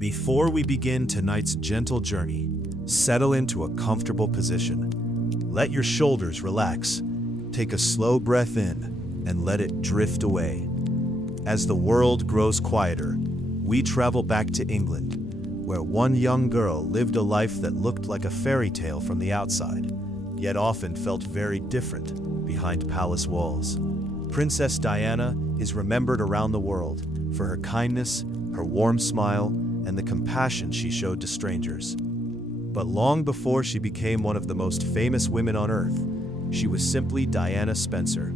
Before we begin tonight's gentle journey, settle into a comfortable position. Let your shoulders relax. Take a slow breath in and let it drift away. As the world grows quieter, we travel back to England, where one young girl lived a life that looked like a fairy tale from the outside, yet often felt very different behind palace walls. Princess Diana is remembered around the world for her kindness, her warm smile, and the compassion she showed to strangers. But long before she became one of the most famous women on earth, she was simply Diana Spencer,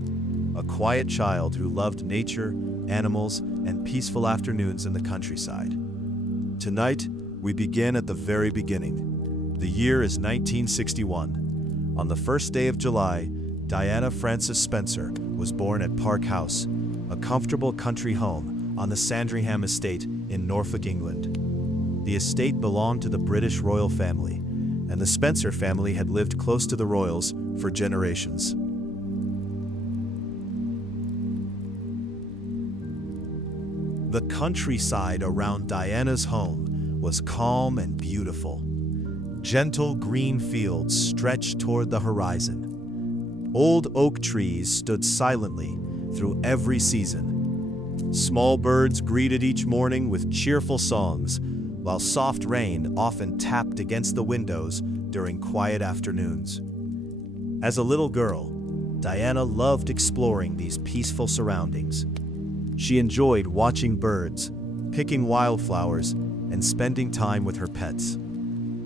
a quiet child who loved nature, animals, and peaceful afternoons in the countryside. Tonight, we begin at the very beginning. The year is 1961. On the first day of July, Diana Frances Spencer was born at Park House, a comfortable country home on the Sandringham estate in Norfolk, England. The estate belonged to the British royal family, and the Spencer family had lived close to the royals for generations. The countryside around Diana's home was calm and beautiful. Gentle green fields stretched toward the horizon. Old oak trees stood silently through every season. Small birds greeted each morning with cheerful songs, while soft rain often tapped against the windows during quiet afternoons. As a little girl, Diana loved exploring these peaceful surroundings. She enjoyed watching birds, picking wildflowers, and spending time with her pets.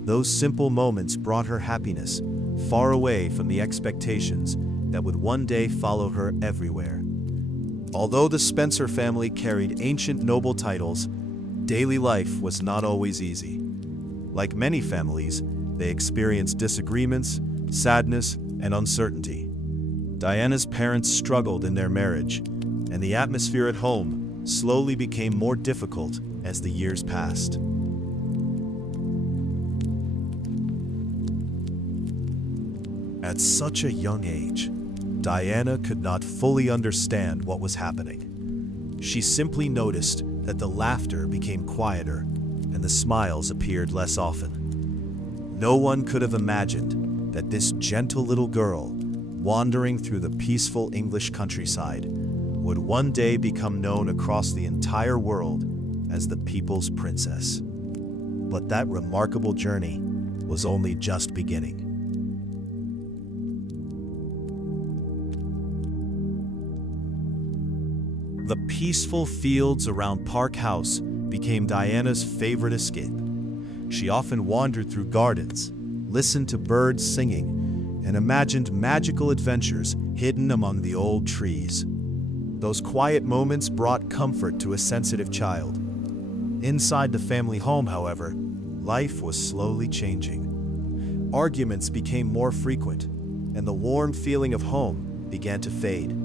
Those simple moments brought her happiness, far away from the expectations that would one day follow her everywhere. Although the Spencer family carried ancient noble titles, daily life was not always easy. Like many families, they experienced disagreements, sadness, and uncertainty. Diana's parents struggled in their marriage, and the atmosphere at home slowly became more difficult as the years passed. At such a young age, Diana could not fully understand what was happening. She simply noticed that the laughter became quieter and the smiles appeared less often. No one could have imagined that this gentle little girl, wandering through the peaceful English countryside, would one day become known across the entire world as the People's Princess. But that remarkable journey was only just beginning. The peaceful fields around Park House became Diana's favorite escape. She often wandered through gardens, listened to birds singing, and imagined magical adventures hidden among the old trees. Those quiet moments brought comfort to a sensitive child. Inside the family home, however, life was slowly changing. Arguments became more frequent, and the warm feeling of home began to fade.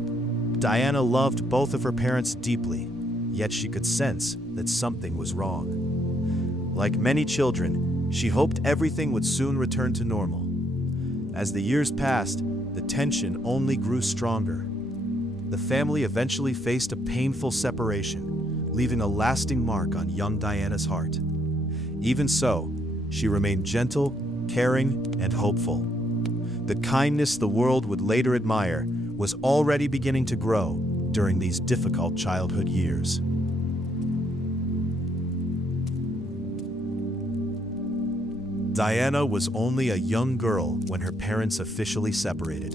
Diana loved both of her parents deeply, yet she could sense that something was wrong. Like many children, she hoped everything would soon return to normal. As the years passed, the tension only grew stronger. The family eventually faced a painful separation, leaving a lasting mark on young Diana's heart. Even so, she remained gentle, caring, and hopeful. The kindness the world would later admire was already beginning to grow during these difficult childhood years. Diana was only a young girl when her parents officially separated.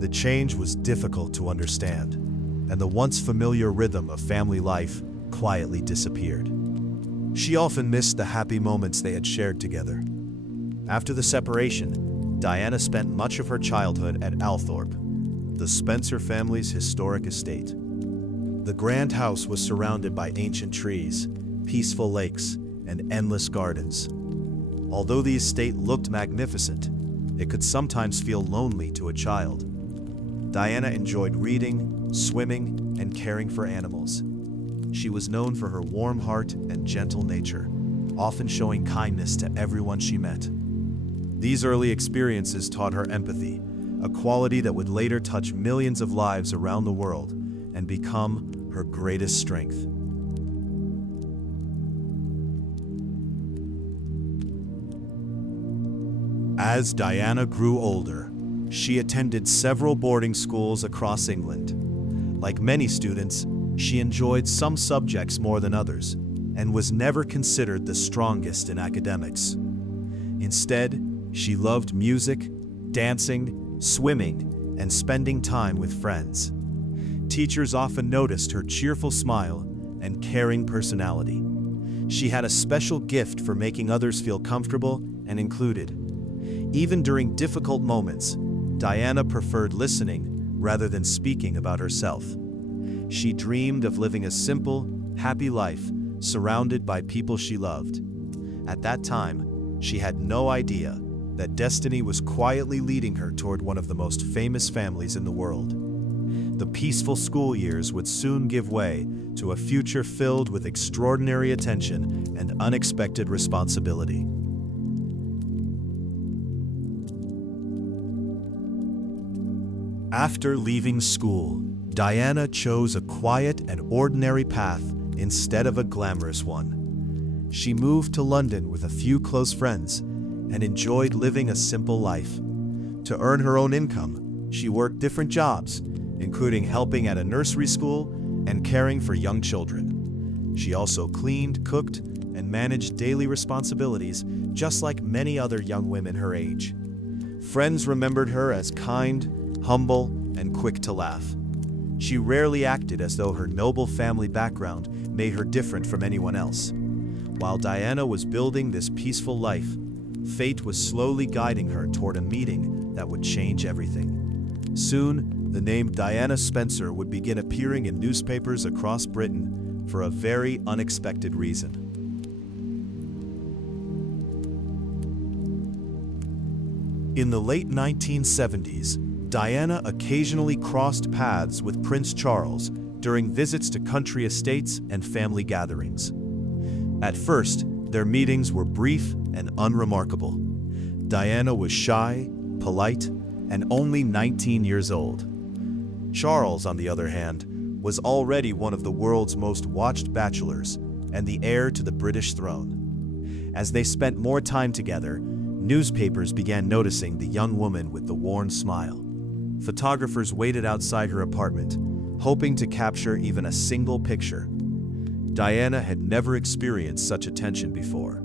The change was difficult to understand, and the once familiar rhythm of family life quietly disappeared. She often missed the happy moments they had shared together. After the separation, Diana spent much of her childhood at Althorpe, the Spencer family's historic estate. The grand house was surrounded by ancient trees, peaceful lakes, and endless gardens. Although the estate looked magnificent, it could sometimes feel lonely to a child. Diana enjoyed reading, swimming, and caring for animals. She was known for her warm heart and gentle nature, often showing kindness to everyone she met. These early experiences taught her empathy, a quality that would later touch millions of lives around the world and become her greatest strength. As Diana grew older, she attended several boarding schools across England. Like many students, she enjoyed some subjects more than others and was never considered the strongest in academics. Instead, she loved music, dancing, swimming, and spending time with friends. Teachers often noticed her cheerful smile and caring personality. She had a special gift for making others feel comfortable and included. Even during difficult moments, Diana preferred listening rather than speaking about herself. She dreamed of living a simple, happy life surrounded by people she loved. At that time, she had no idea that destiny was quietly leading her toward one of the most famous families in the world. The peaceful school years would soon give way to a future filled with extraordinary attention and unexpected responsibility. After leaving school, Diana chose a quiet and ordinary path instead of a glamorous one. She moved to London with a few close friends and enjoyed living a simple life. To earn her own income, she worked different jobs, including helping at a nursery school and caring for young children. She also cleaned, cooked, and managed daily responsibilities, just like many other young women her age. Friends remembered her as kind, humble, and quick to laugh. She rarely acted as though her noble family background made her different from anyone else. While Diana was building this peaceful life, fate was slowly guiding her toward a meeting that would change everything. Soon, the name Diana Spencer would begin appearing in newspapers across Britain for a very unexpected reason. In the late 1970s, Diana occasionally crossed paths with Prince Charles during visits to country estates and family gatherings. At first, their meetings were brief and unremarkable. Diana was shy, polite, and only 19 years old. Charles, on the other hand, was already one of the world's most watched bachelors and the heir to the British throne. As they spent more time together, newspapers began noticing the young woman with the worn smile. Photographers waited outside her apartment, hoping to capture even a single picture. Diana had never experienced such attention before.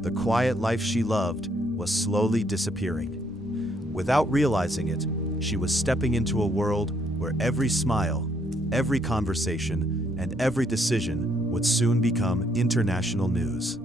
The quiet life she loved was slowly disappearing. Without realizing it, she was stepping into a world where every smile, every conversation, and every decision would soon become international news.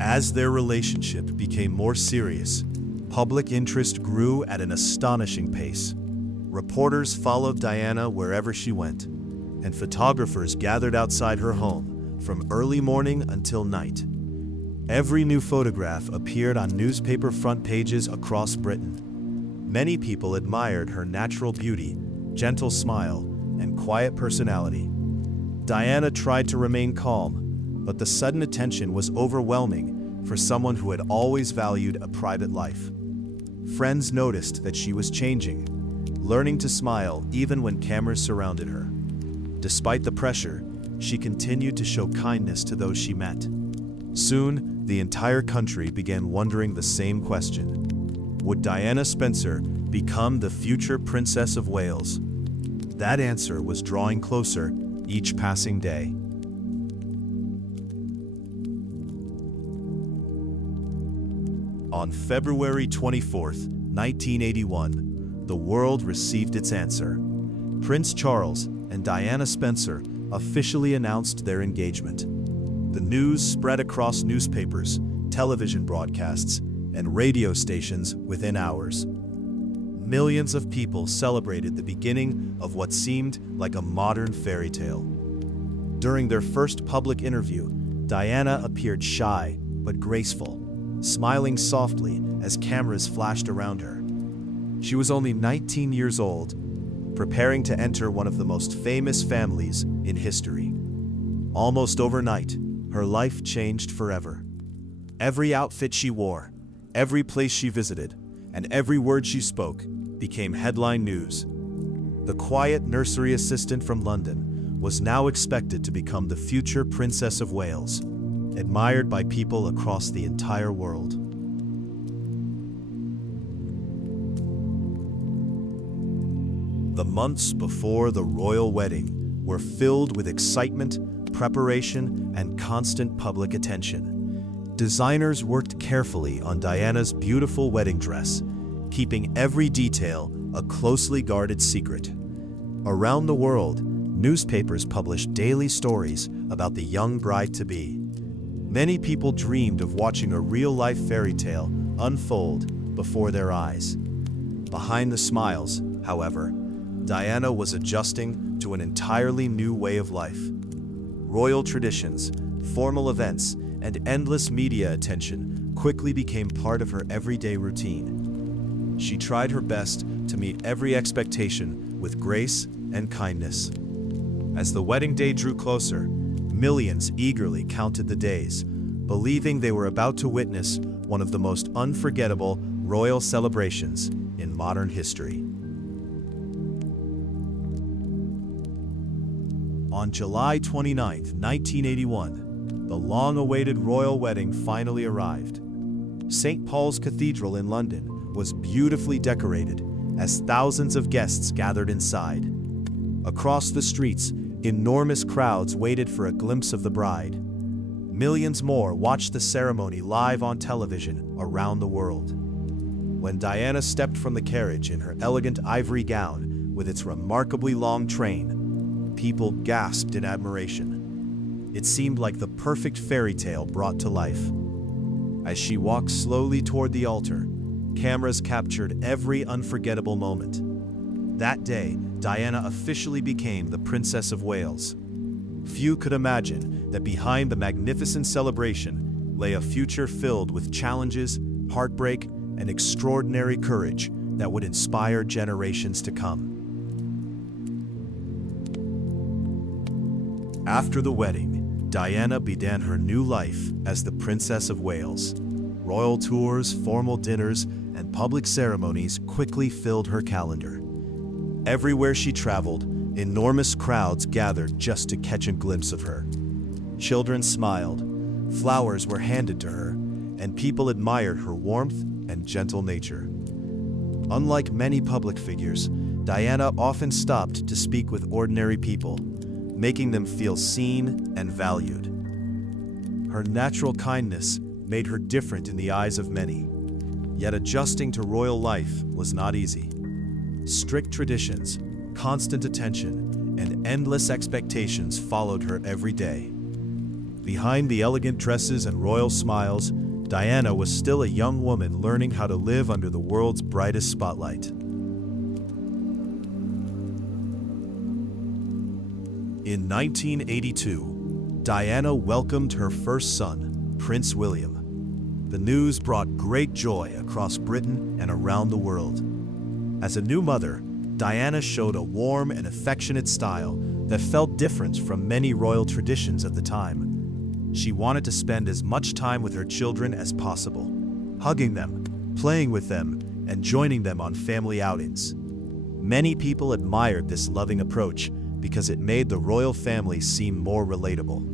As their relationship became more serious, public interest grew at an astonishing pace. Reporters followed Diana wherever she went, and photographers gathered outside her home from early morning until night. Every new photograph appeared on newspaper front pages across Britain. Many people admired her natural beauty, gentle smile, and quiet personality. Diana tried to remain calm, but the sudden attention was overwhelming for someone who had always valued a private life. Friends noticed that she was changing, learning to smile even when cameras surrounded her. Despite the pressure, she continued to show kindness to those she met. Soon, the entire country began wondering the same question. Would Diana Spencer become the future Princess of Wales? That answer was drawing closer each passing day. On February 24, 1981, the world received its answer. Prince Charles and Diana Spencer officially announced their engagement. The news spread across newspapers, television broadcasts, and radio stations within hours. Millions of people celebrated the beginning of what seemed like a modern fairy tale. During their first public interview, Diana appeared shy but graceful, smiling softly as cameras flashed around her. She was only 19 years old, preparing to enter one of the most famous families in history. Almost overnight, her life changed forever. Every outfit she wore, every place she visited, and every word she spoke became headline news. The quiet nursery assistant from London was now expected to become the future Princess of Wales, admired by people across the entire world. The months before the royal wedding were filled with excitement, preparation, and constant public attention. Designers worked carefully on Diana's beautiful wedding dress, keeping every detail a closely guarded secret. Around the world, newspapers published daily stories about the young bride-to-be. Many people dreamed of watching a real-life fairy tale unfold before their eyes. Behind the smiles, however, Diana was adjusting to an entirely new way of life. Royal traditions, formal events, and endless media attention quickly became part of her everyday routine. She tried her best to meet every expectation with grace and kindness. As the wedding day drew closer, millions eagerly counted the days, believing they were about to witness one of the most unforgettable royal celebrations in modern history. On July 29, 1981, the long-awaited royal wedding finally arrived. St. Paul's Cathedral in London was beautifully decorated as thousands of guests gathered inside. Across the streets, enormous crowds waited for a glimpse of the bride. Millions more watched the ceremony live on television around the world. When Diana stepped from the carriage in her elegant ivory gown with its remarkably long train, people gasped in admiration. It seemed like the perfect fairy tale brought to life. As she walked slowly toward the altar, cameras captured every unforgettable moment. That day, Diana officially became the Princess of Wales. Few could imagine that behind the magnificent celebration lay a future filled with challenges, heartbreak, and extraordinary courage that would inspire generations to come. After the wedding, Diana began her new life as the Princess of Wales. Royal tours, formal dinners, and public ceremonies quickly filled her calendar. Everywhere she traveled, enormous crowds gathered just to catch a glimpse of her. Children smiled, flowers were handed to her, and people admired her warmth and gentle nature. Unlike many public figures, Diana often stopped to speak with ordinary people, making them feel seen and valued. Her natural kindness made her different in the eyes of many. Yet adjusting to royal life was not easy. Strict traditions, constant attention, and endless expectations followed her every day. Behind the elegant dresses and royal smiles, Diana was still a young woman learning how to live under the world's brightest spotlight. In 1982, Diana welcomed her first son, Prince William. The news brought great joy across Britain and around the world. As a new mother, Diana showed a warm and affectionate style that felt different from many royal traditions at the time. She wanted to spend as much time with her children as possible, hugging them, playing with them, and joining them on family outings. Many people admired this loving approach because it made the royal family seem more relatable.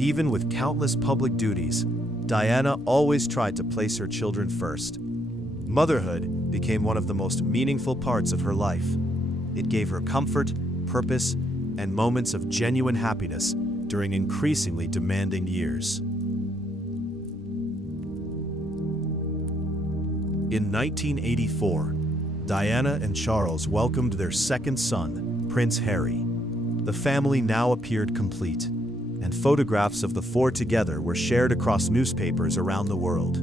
Even with countless public duties, Diana always tried to place her children first. Motherhood became one of the most meaningful parts of her life. It gave her comfort, purpose, and moments of genuine happiness during increasingly demanding years. In 1984, Diana and Charles welcomed their second son, Prince Harry. The family now appeared complete, and photographs of the four together were shared across newspapers around the world.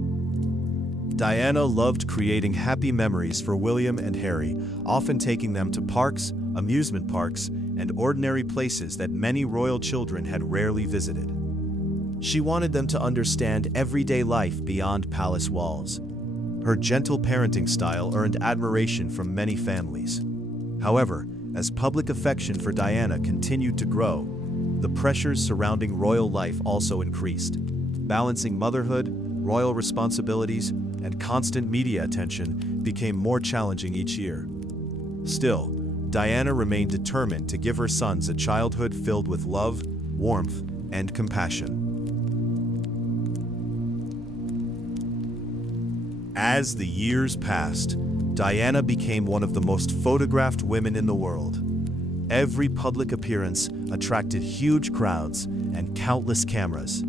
Diana loved creating happy memories for William and Harry, often taking them to parks, amusement parks, and ordinary places that many royal children had rarely visited. She wanted them to understand everyday life beyond palace walls. Her gentle parenting style earned admiration from many families. However, as public affection for Diana continued to grow, the pressures surrounding royal life also increased. Balancing motherhood, royal responsibilities, and constant media attention became more challenging each year. Still, Diana remained determined to give her sons a childhood filled with love, warmth, and compassion. As the years passed, Diana became one of the most photographed women in the world. Every public appearance attracted huge crowds and countless cameras.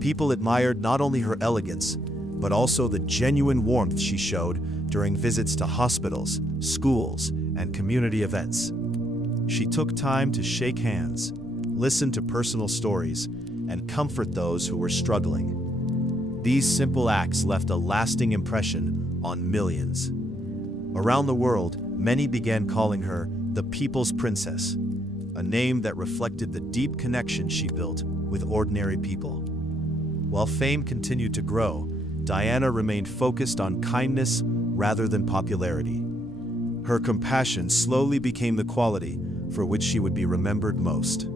People admired not only her elegance, but also the genuine warmth she showed during visits to hospitals, schools, and community events. She took time to shake hands, listen to personal stories, and comfort those who were struggling. These simple acts left a lasting impression on millions. Around the world, many began calling her the People's Princess, a name that reflected the deep connection she built with ordinary people. While fame continued to grow, Diana remained focused on kindness rather than popularity. Her compassion slowly became the quality for which she would be remembered most.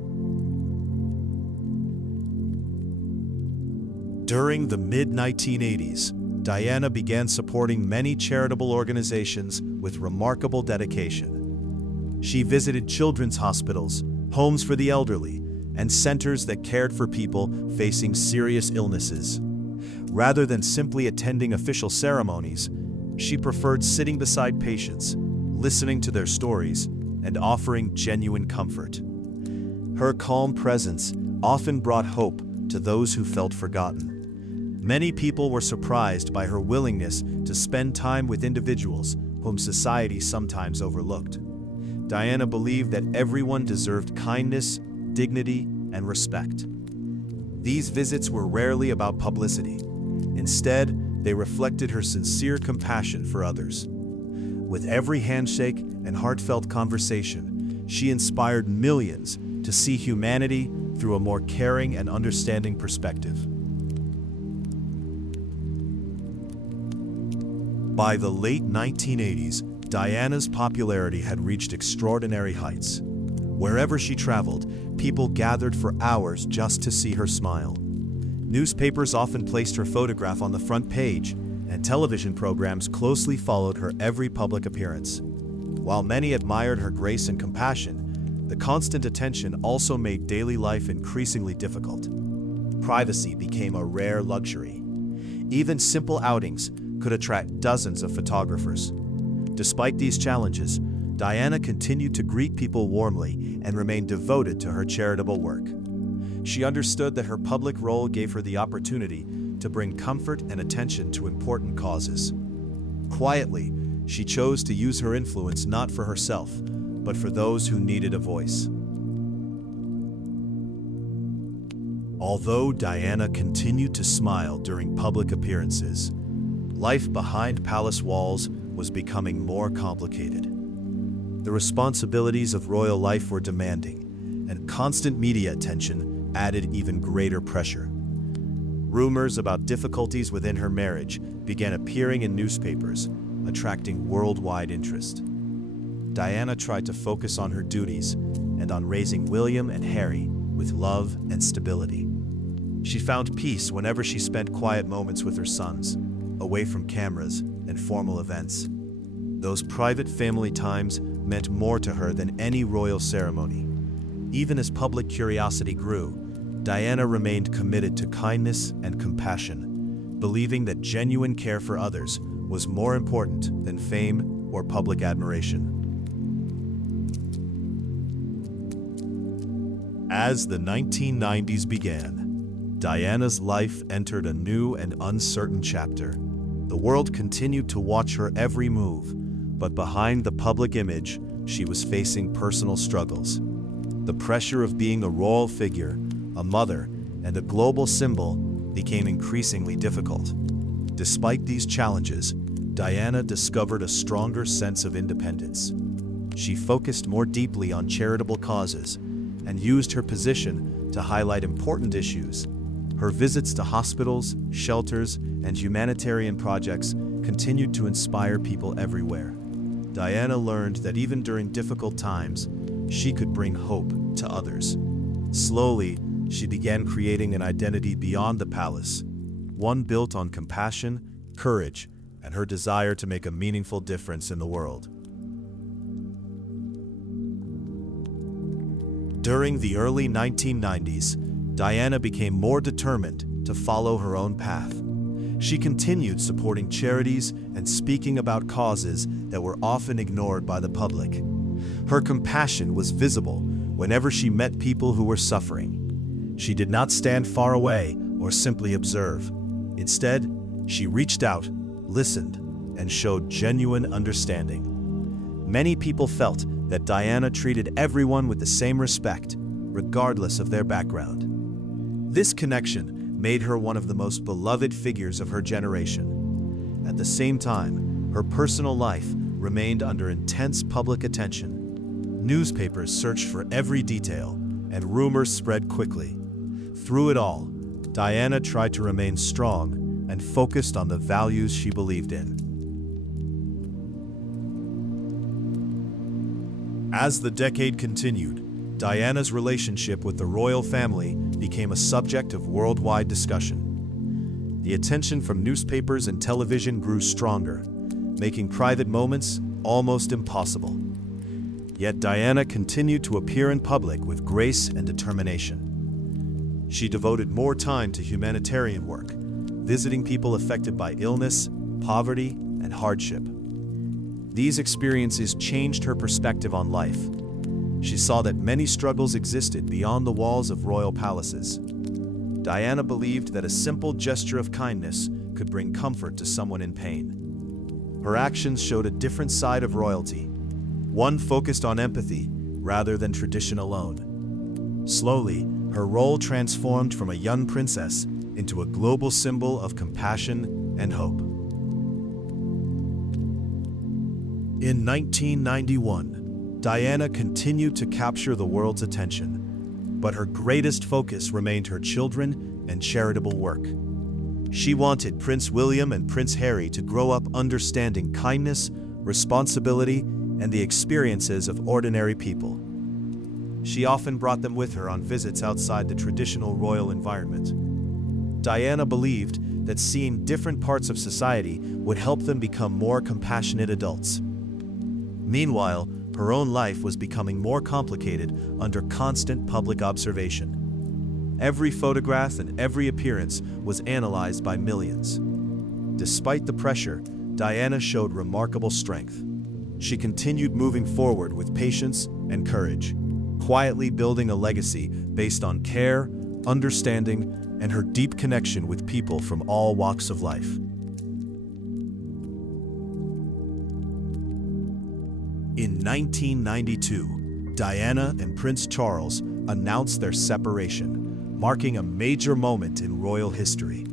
During the mid-1980s, Diana began supporting many charitable organizations with remarkable dedication. She visited children's hospitals, homes for the elderly, and centers that cared for people facing serious illnesses. Rather than simply attending official ceremonies, she preferred sitting beside patients, listening to their stories, and offering genuine comfort. Her calm presence often brought hope to those who felt forgotten. Many people were surprised by her willingness to spend time with individuals whom society sometimes overlooked. Diana believed that everyone deserved kindness, dignity, and respect. These visits were rarely about publicity. Instead, they reflected her sincere compassion for others. With every handshake and heartfelt conversation, she inspired millions to see humanity through a more caring and understanding perspective. By the late 1980s, Diana's popularity had reached extraordinary heights. Wherever she traveled, people gathered for hours just to see her smile. Newspapers often placed her photograph on the front page, and television programs closely followed her every public appearance. While many admired her grace and compassion, the constant attention also made daily life increasingly difficult. Privacy became a rare luxury. Even simple outings could attract dozens of photographers. Despite these challenges, Diana continued to greet people warmly and remained devoted to her charitable work. She understood that her public role gave her the opportunity to bring comfort and attention to important causes. Quietly, she chose to use her influence not for herself, but for those who needed a voice. Although Diana continued to smile during public appearances, life behind palace walls was becoming more complicated. The responsibilities of royal life were demanding, and constant media attention added even greater pressure. Rumors about difficulties within her marriage began appearing in newspapers, attracting worldwide interest. Diana tried to focus on her duties and on raising William and Harry with love and stability. She found peace whenever she spent quiet moments with her sons, away from cameras and formal events. Those private family times meant more to her than any royal ceremony. Even as public curiosity grew, Diana remained committed to kindness and compassion, believing that genuine care for others was more important than fame or public admiration. As the 1990s began, Diana's life entered a new and uncertain chapter. The world continued to watch her every move, but behind the public image, she was facing personal struggles. The pressure of being a royal figure, a mother, and a global symbol became increasingly difficult. Despite these challenges, Diana discovered a stronger sense of independence. She focused more deeply on charitable causes and used her position to highlight important issues. Her visits to hospitals, shelters, and humanitarian projects continued to inspire people everywhere. Diana learned that even during difficult times, she could bring hope to others. Slowly, she began creating an identity beyond the palace, one built on compassion, courage, and her desire to make a meaningful difference in the world. During the early 1990s, Diana became more determined to follow her own path. She continued supporting charities and speaking about causes that were often ignored by the public. Her compassion was visible whenever she met people who were suffering. She did not stand far away or simply observe. Instead, she reached out, listened, and showed genuine understanding. Many people felt that Diana treated everyone with the same respect, regardless of their background. This connection made her one of the most beloved figures of her generation. At the same time, her personal life remained under intense public attention. Newspapers searched for every detail, and rumors spread quickly. Through it all, Diana tried to remain strong and focused on the values she believed in. As the decade continued, Diana's relationship with the royal family became a subject of worldwide discussion. The attention from newspapers and television grew stronger, making private moments almost impossible. Yet Diana continued to appear in public with grace and determination. She devoted more time to humanitarian work, visiting people affected by illness, poverty, and hardship. These experiences changed her perspective on life. She saw that many struggles existed beyond the walls of royal palaces. Diana believed that a simple gesture of kindness could bring comfort to someone in pain. Her actions showed a different side of royalty, one focused on empathy rather than tradition alone. Slowly, her role transformed from a young princess into a global symbol of compassion and hope. In 1991, Diana continued to capture the world's attention, but her greatest focus remained her children and charitable work. She wanted Prince William and Prince Harry to grow up understanding kindness, responsibility, and the experiences of ordinary people. She often brought them with her on visits outside the traditional royal environment. Diana believed that seeing different parts of society would help them become more compassionate adults. Meanwhile, her own life was becoming more complicated under constant public observation. Every photograph and every appearance was analyzed by millions. Despite the pressure, Diana showed remarkable strength. She continued moving forward with patience and courage, quietly building a legacy based on care, understanding, and her deep connection with people from all walks of life. In 1992, Diana and Prince Charles announced their separation, marking a major moment in royal history.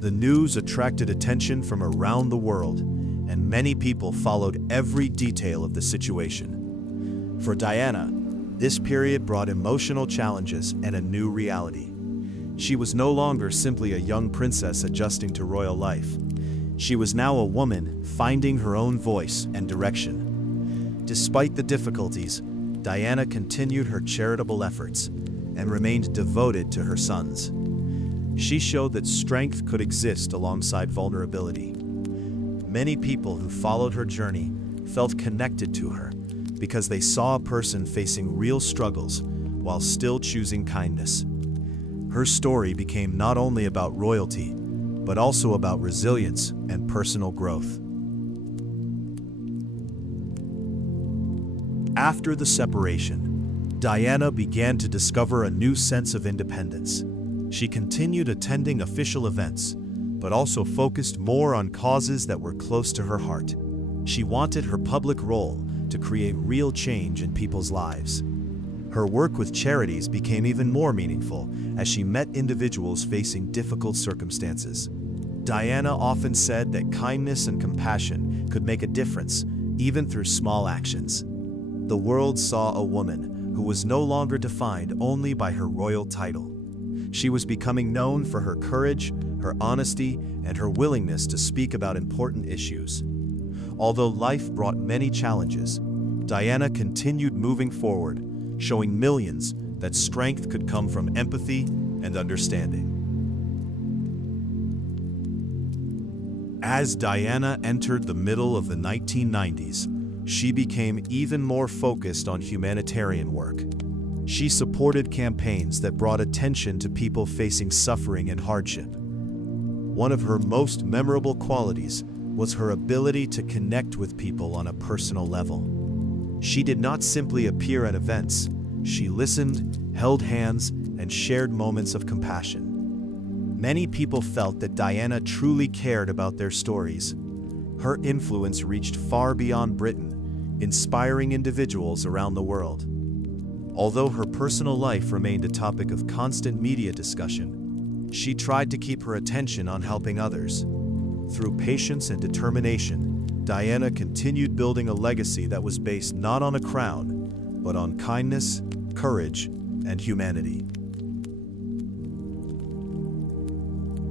The news attracted attention from around the world, and many people followed every detail of the situation. For Diana, this period brought emotional challenges and a new reality. She was no longer simply a young princess adjusting to royal life. She was now a woman finding her own voice and direction. Despite the difficulties, Diana continued her charitable efforts and remained devoted to her sons. She showed that strength could exist alongside vulnerability. Many people who followed her journey felt connected to her because they saw a person facing real struggles while still choosing kindness. Her story became not only about royalty, but also about resilience and personal growth. After the separation, Diana began to discover a new sense of independence. She continued attending official events, but also focused more on causes that were close to her heart. She wanted her public role to create real change in people's lives. Her work with charities became even more meaningful as she met individuals facing difficult circumstances. Diana often said that kindness and compassion could make a difference, even through small actions. The world saw a woman who was no longer defined only by her royal title. She was becoming known for her courage, her honesty, and her willingness to speak about important issues. Although life brought many challenges, Diana continued moving forward, showing millions that strength could come from empathy and understanding. As Diana entered the middle of the 1990s, she became even more focused on humanitarian work. She supported campaigns that brought attention to people facing suffering and hardship. One of her most memorable qualities was her ability to connect with people on a personal level. She did not simply appear at events. She listened, held hands, and shared moments of compassion. Many people felt that Diana truly cared about their stories. Her influence reached far beyond Britain, inspiring individuals around the world. Although her personal life remained a topic of constant media discussion, she tried to keep her attention on helping others. Through patience and determination, Diana continued building a legacy that was based not on a crown, but on kindness, courage, and humanity.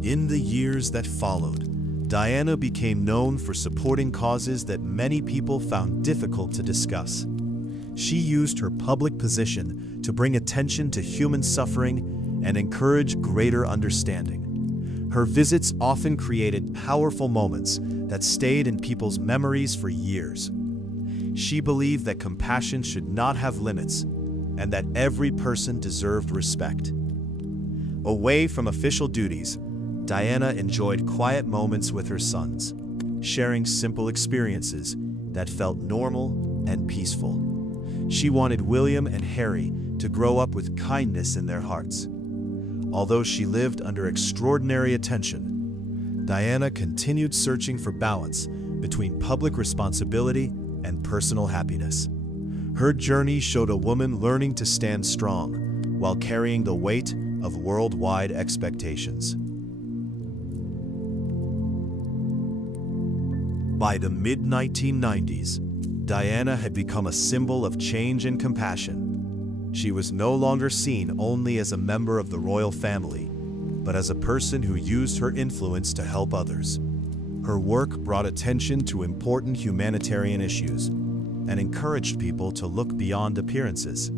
In the years that followed, Diana became known for supporting causes that many people found difficult to discuss. She used her public position to bring attention to human suffering and encourage greater understanding. Her visits often created powerful moments that stayed in people's memories for years. She believed that compassion should not have limits and that every person deserved respect. Away from official duties, Diana enjoyed quiet moments with her sons, sharing simple experiences that felt normal and peaceful. She wanted William and Harry to grow up with kindness in their hearts. Although she lived under extraordinary attention, Diana continued searching for balance between public responsibility and personal happiness. Her journey showed a woman learning to stand strong while carrying the weight of worldwide expectations. By the mid-1990s, Diana had become a symbol of change and compassion. She was no longer seen only as a member of the royal family, but as a person who used her influence to help others. Her work brought attention to important humanitarian issues and encouraged people to look beyond appearances.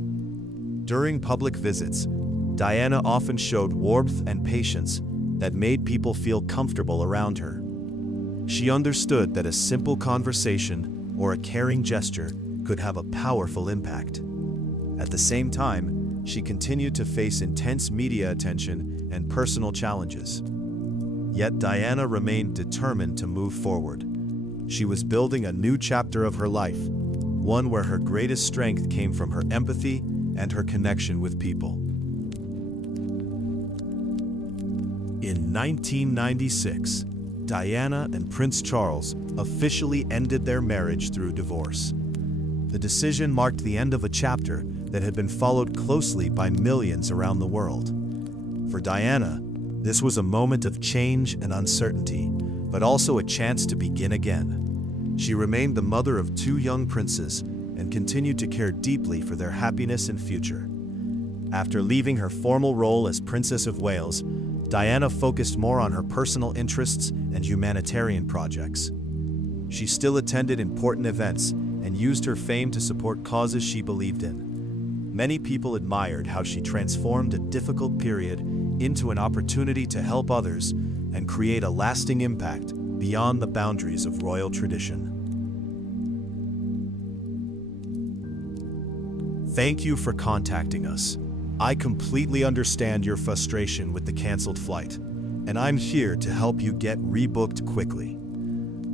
During public visits, Diana often showed warmth and patience that made people feel comfortable around her. She understood that a simple conversation or a caring gesture could have a powerful impact. At the same time, she continued to face intense media attention and personal challenges. Yet Diana remained determined to move forward. She was building a new chapter of her life, one where her greatest strength came from her empathy and her connection with people. In 1996, Diana and Prince Charles officially ended their marriage through divorce. The decision marked the end of a chapter that had been followed closely by millions around the world. For Diana, this was a moment of change and uncertainty, but also a chance to begin again. She remained the mother of 2 young princes and continued to care deeply for their happiness and future. After leaving her formal role as Princess of Wales, Diana focused more on her personal interests and humanitarian projects. She still attended important events and used her fame to support causes she believed in. Many people admired how she transformed a difficult period into an opportunity to help others and create a lasting impact beyond the boundaries of royal tradition. Thank you for contacting us. I completely understand your frustration with the canceled flight, and I'm here to help you get rebooked quickly.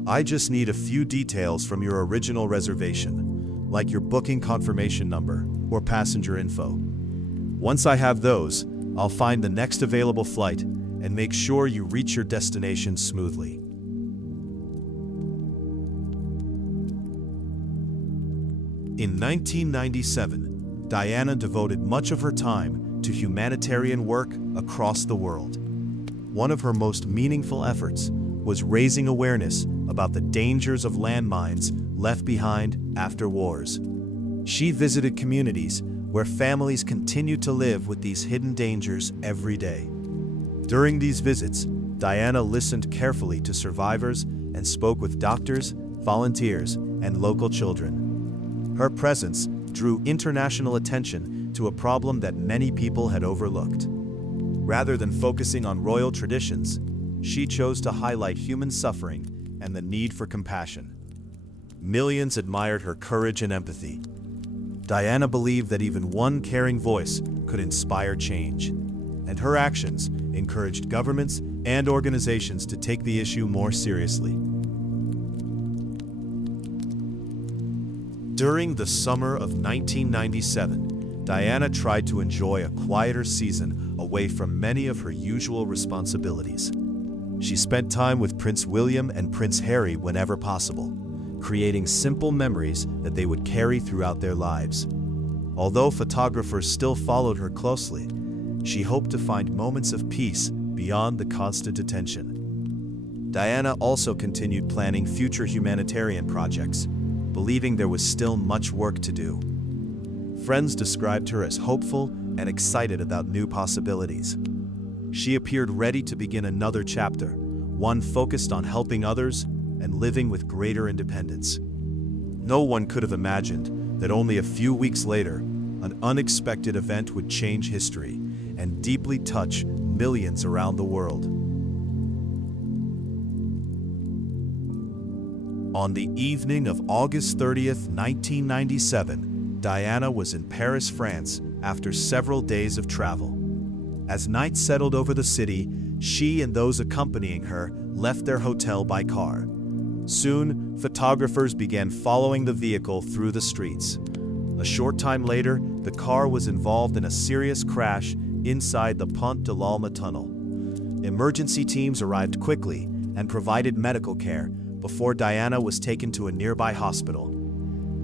I just need a few details from your original reservation, like your booking confirmation number or passenger info. Once I have those, I'll find the next available flight and make sure you reach your destination smoothly. In 1997, Diana devoted much of her time to humanitarian work across the world. One of her most meaningful efforts was raising awareness about the dangers of landmines left behind after wars. She visited communities where families continued to live with these hidden dangers every day. During these visits, Diana listened carefully to survivors and spoke with doctors, volunteers, and local children. Her presence drew international attention to a problem that many people had overlooked. Rather than focusing on royal traditions, she chose to highlight human suffering and the need for compassion. Millions admired her courage and empathy. Diana believed that even one caring voice could inspire change, and her actions encouraged governments and organizations to take the issue more seriously. During the summer of 1997, Diana tried to enjoy a quieter season away from many of her usual responsibilities. She spent time with Prince William and Prince Harry whenever possible, creating simple memories that they would carry throughout their lives. Although photographers still followed her closely, she hoped to find moments of peace beyond the constant attention. Diana also continued planning future humanitarian projects, believing there was still much work to do. Friends described her as hopeful and excited about new possibilities. She appeared ready to begin another chapter, one focused on helping others and living with greater independence. No one could have imagined that only a few weeks later, an unexpected event would change history and deeply touch millions around the world. On the evening of August 30th, 1997, Diana was in Paris, France, after several days of travel. As night settled over the city, she and those accompanying her left their hotel by car. Soon, photographers began following the vehicle through the streets. A short time later, the car was involved in a serious crash inside the Pont de l'Alma tunnel. Emergency teams arrived quickly and provided medical care before Diana was taken to a nearby hospital.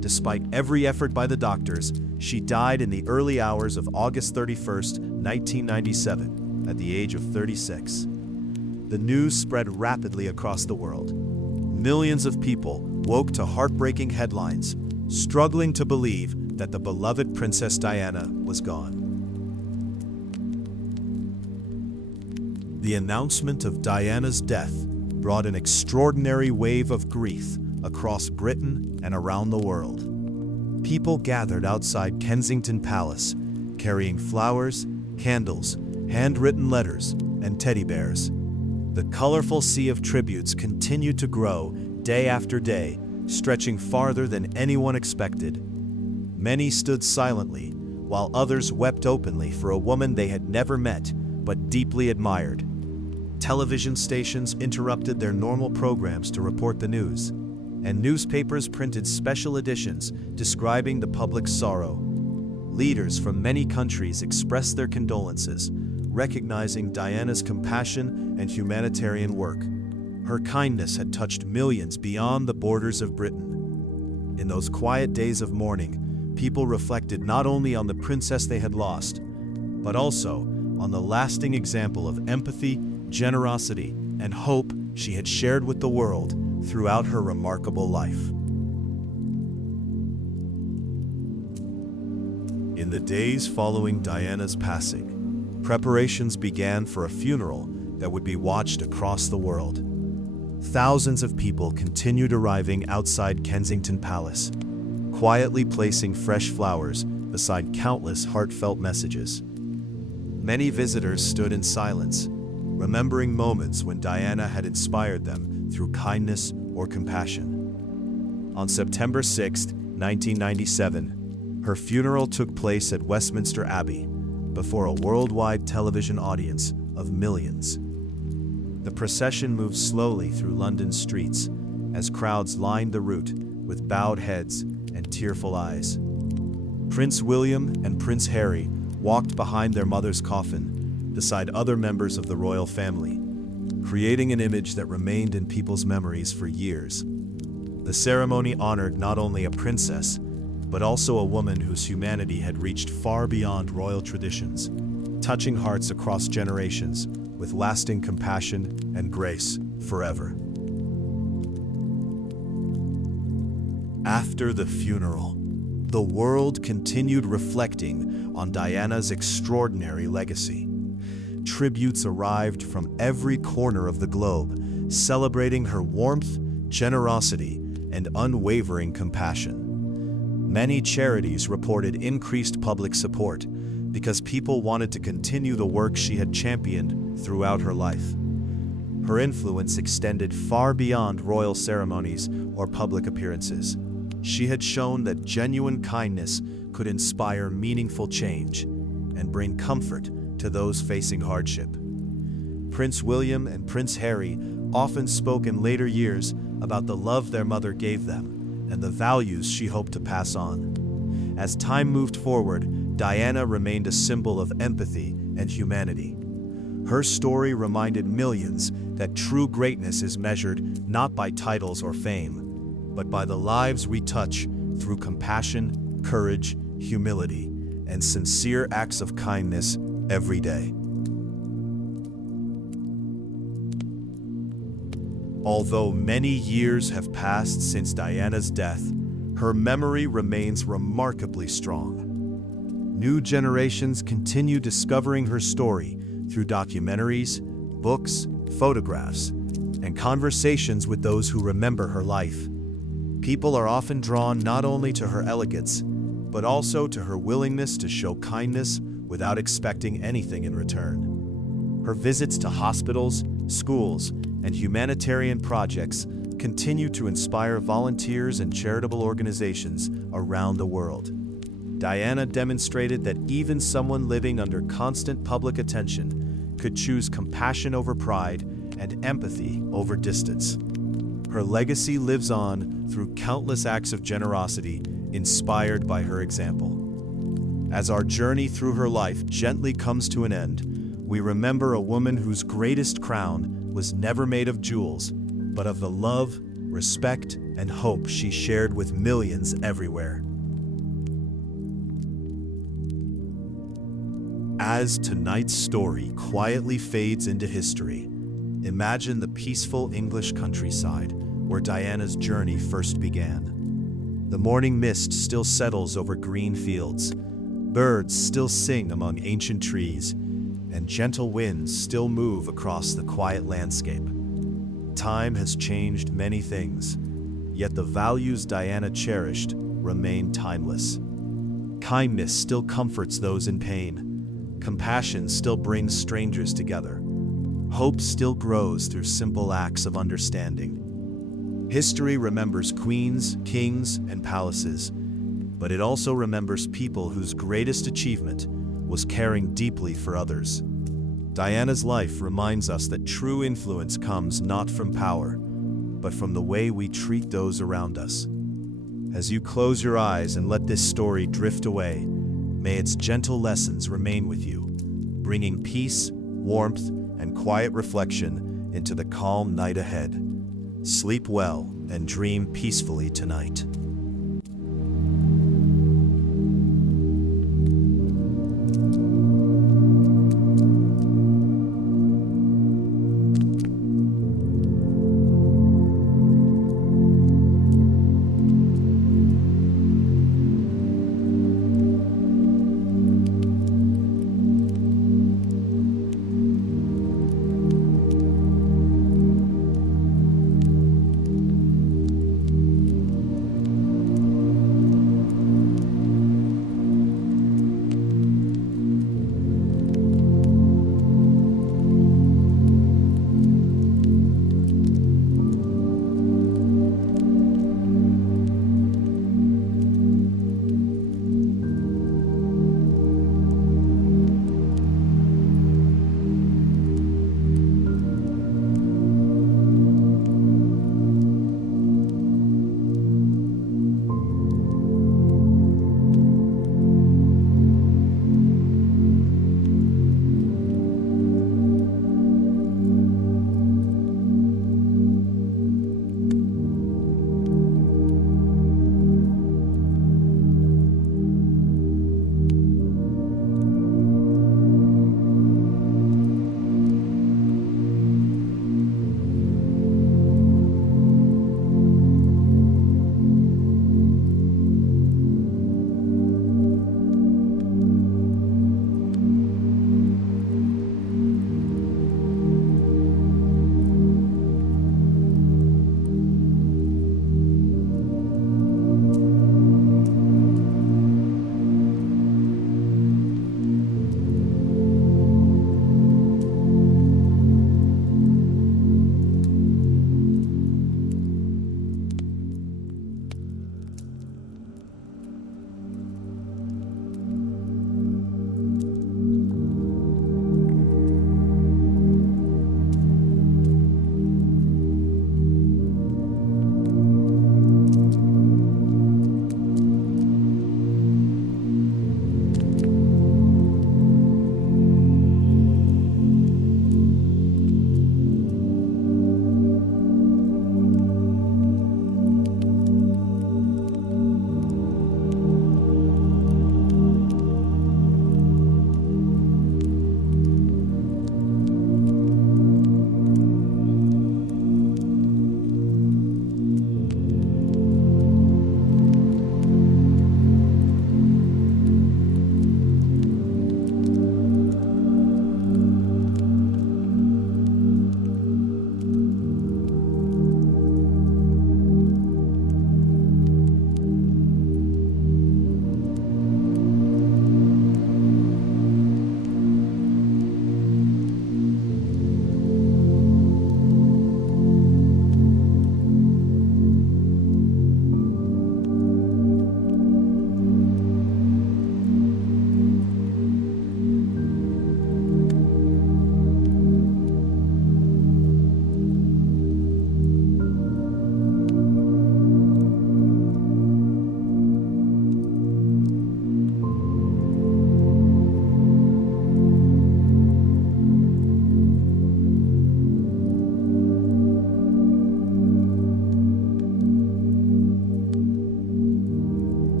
Despite every effort by the doctors, she died in the early hours of August 31st, 1997, at the age of 36. The news spread rapidly across the world. Millions of people woke to heartbreaking headlines, struggling to believe that the beloved Princess Diana was gone. The announcement of Diana's death brought an extraordinary wave of grief across Britain and around the world. People gathered outside Kensington Palace, carrying flowers, candles, handwritten letters, and teddy bears. The colorful sea of tributes continued to grow day after day, stretching farther than anyone expected. Many stood silently, while others wept openly for a woman they had never met but deeply admired. Television stations interrupted their normal programs to report the news, and newspapers printed special editions describing the public's sorrow. Leaders from many countries expressed their condolences, recognizing Diana's compassion and humanitarian work. Her kindness had touched millions beyond the borders of Britain. In those quiet days of mourning, people reflected not only on the princess they had lost, but also on the lasting example of empathy, generosity, and hope she had shared with the world throughout her remarkable life. In the days following Diana's passing, preparations began for a funeral that would be watched across the world. Thousands of people continued arriving outside Kensington Palace, quietly placing fresh flowers beside countless heartfelt messages. Many visitors stood in silence, remembering moments when Diana had inspired them through kindness or compassion. On September 6, 1997, her funeral took place at Westminster Abbey before a worldwide television audience of millions. The procession moved slowly through London's streets as crowds lined the route with bowed heads and tearful eyes. Prince William and Prince Harry walked behind their mother's coffin beside other members of the royal family, creating an image that remained in people's memories for years. The ceremony honored not only a princess, but also a woman whose humanity had reached far beyond royal traditions, touching hearts across generations with lasting compassion and grace forever. After the funeral, the world continued reflecting on Diana's extraordinary legacy. Tributes arrived from every corner of the globe, celebrating her warmth, generosity, and unwavering compassion. Many charities reported increased public support because people wanted to continue the work she had championed throughout her life. Her influence extended far beyond royal ceremonies or public appearances. She had shown that genuine kindness could inspire meaningful change and bring comfort to those facing hardship. Prince William and Prince Harry often spoke in later years about the love their mother gave them and the values she hoped to pass on. As time moved forward, Diana remained a symbol of empathy and humanity. Her story reminded millions that true greatness is measured not by titles or fame, but by the lives we touch through compassion, courage, humility, and sincere acts of kindness every day. Although many years have passed since Diana's death, her memory remains remarkably strong. New generations continue discovering her story through documentaries, books, photographs, and conversations with those who remember her life. People are often drawn not only to her elegance, but also to her willingness to show kindness without expecting anything in return. Her visits to hospitals, schools, and humanitarian projects continue to inspire volunteers and charitable organizations around the world. Diana demonstrated that even someone living under constant public attention could choose compassion over pride and empathy over distance. Her legacy lives on through countless acts of generosity inspired by her example. As our journey through her life gently comes to an end, we remember a woman whose greatest crown was never made of jewels, but of the love, respect, and hope she shared with millions everywhere. As tonight's story quietly fades into history, imagine the peaceful English countryside where Diana's journey first began. The morning mist still settles over green fields, birds still sing among ancient trees, and gentle winds still move across the quiet landscape. Time has changed many things, yet the values Diana cherished remain timeless. Kindness still comforts those in pain. Compassion still brings strangers together. Hope still grows through simple acts of understanding. History remembers queens, kings, and palaces, but it also remembers people whose greatest achievement was caring deeply for others. Diana's life reminds us that true influence comes not from power, but from the way we treat those around us. As you close your eyes and let this story drift away, may its gentle lessons remain with you, bringing peace, warmth, and quiet reflection into the calm night ahead. Sleep well and dream peacefully tonight.